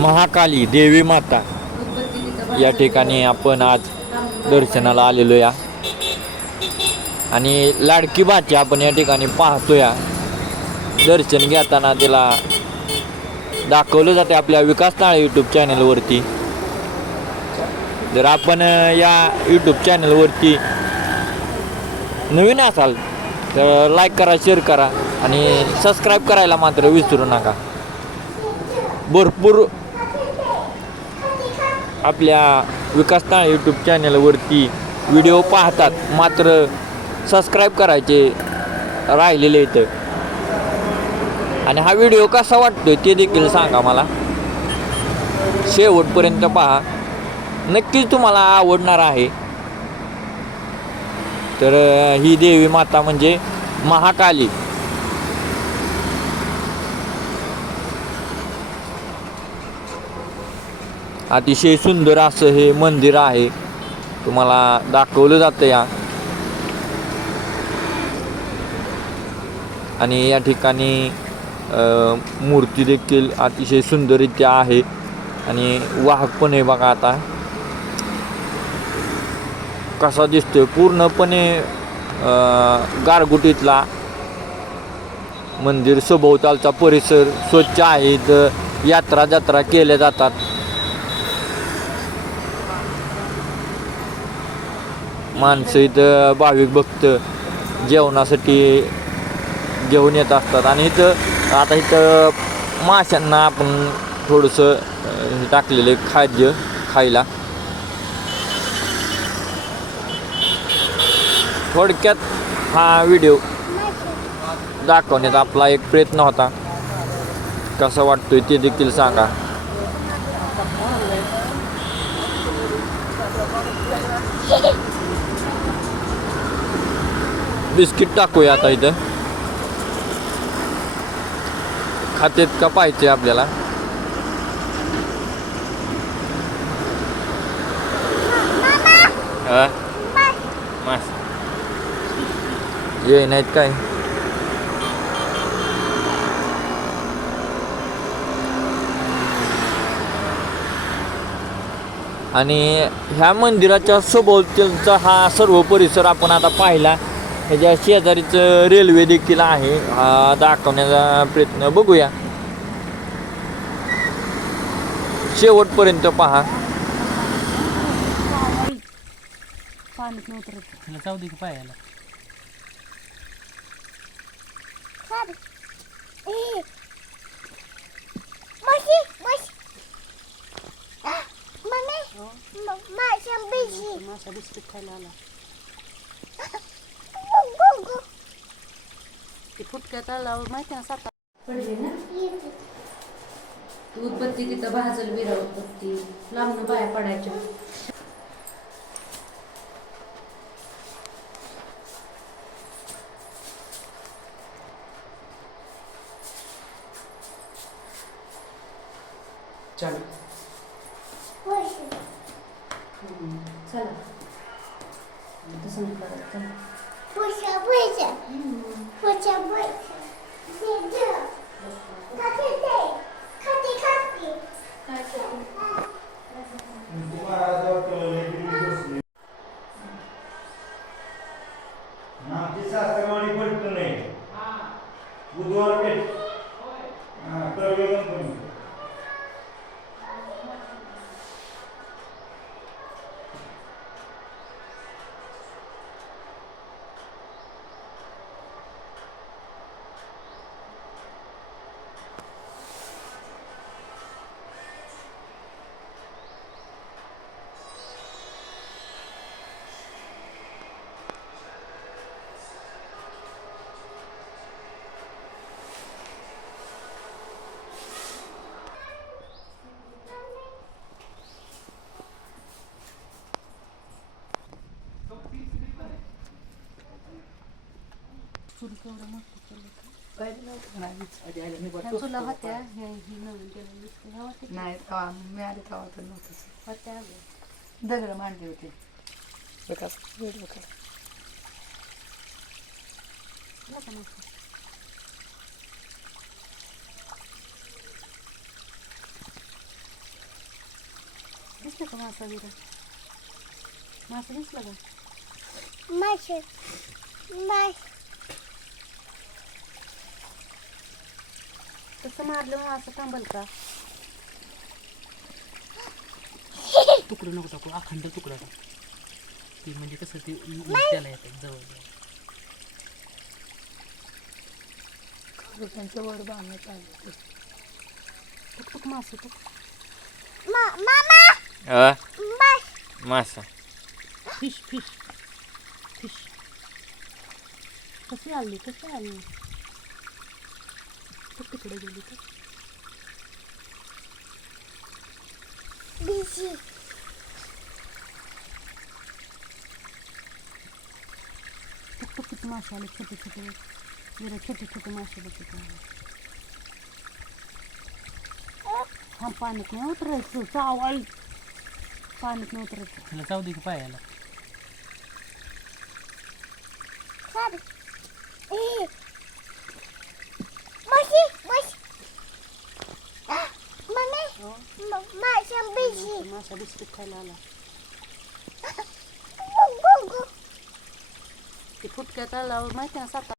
महाकाली देवी माता. या ठिकाणी आपण आज दर्शनाला आलेलो या. आणि लाडकी भाची आपण या ठिकाणी पाहतो या दर्शन घेताना तिला दाखवलं जाते आपल्या विकास नाळे यूट्यूब चॅनलवरती जर आपण या यूट्यूब चॅनलवरती नवीन असाल तर लाईक करा शेअर करा आणि सबस्क्राईब करायला मात्र विसरू नका. भरपूर आपल्या विकासता यूट्यूब चॅनलवरती व्हिडिओ पाहतात. मात्र सबस्क्राईब करायचे राहिलेले इथं आणि हा व्हिडिओ कसा वाटतो ते देखील सांगा मला. शेवटपर्यंत पहा. नक्कीच तुम्हाला आवडणार आहे. तर ही देवी माता म्हणजे महाकाली. अतिशय सुंदर असं हे मंदिर आहे. तुम्हाला दाखवलं जातं या. आणि या ठिकाणी मूर्ती देखील अतिशय सुंदररित्या आहे. आणि वाहक पण आहे बघा आता. कसा दिसतोय? पूर्णपणे गारगुटीतला मंदिर सभोवतालचा परिसर स्वच्छ आहे. इथं यात्रा जत्रा केल्या जातात. माणसं इथं भाविक भक्त जेवणासाठी घेऊन येत असतात. आणि इथं आता इथं माशांना आपण थोडंसं हे टाकलेलं खाद्य खायला. थोडक्यात हा व्हिडिओ दाखवण्याचा आपला एक प्रयत्न होता. कसा वाटतोय ते देखील सांगा. बिस्किट टाकूया आता इथं. खात्यात का पाहिजे आपल्याला? हा? ये नाहीत काय? आणि ह्या मंदिराच्या सभोवतीचा हा सर्व परिसर आपण आता पाहिला. ह्याच्या शेजारीचं रेल्वे देखील आहे. हा दाखवण्याचा प्रयत्न बघूया. शेवटपर्यंत पहा. पाण्यात नव्हतं तिला जाऊ दे की पायाला. मासा बिस्किट खायला आला. ते फुटक्यात आल्यावर माहिती ना पडले ना? उदबत्ती तिथं भाजल बिरावत बत्ती लांबून बाया पडायच्या. चालू. चला तसं नाही करायचं चला. आमची चूल केवढं मोठं केलं का? काय नव्हतं नाही वीज आधी आली. मी ह्या बघतो चुला होतो. होत्या ह्या ही नवीन केलं ह्या होत्या की? नाही तेव्हा मी आले तेव्हा तर नव्हतंच होत्या अगं. दगड मांडली होती विकास वेळ विकास नका नका. दिसलं का मासा विरा मासा दिसला का मासे मास तसं मारलं मग असं थांबल का? तुकडं नको टाकू अखंड तुकडा टाक. ती म्हणजे कसं ते त्याला येतात जवळ जवळ. त्यांच्या वर बांधण्यात आलं टुक टुक अ, मासा. Fish fish. फिश. कशी आली कशी आली? टुक तिकडे गेली तर? किती मासे आले? छोटे छोटे. विरा छोटे छोटे मासे बघ थांब पाण्यात नाही उतरायचं. चावल. पाण्यात नाही उतरायचं. त्याला जाऊ दे की पायाला. मासा बिस्किट खायला आला ते फुटक्यात आला माहिती ना सात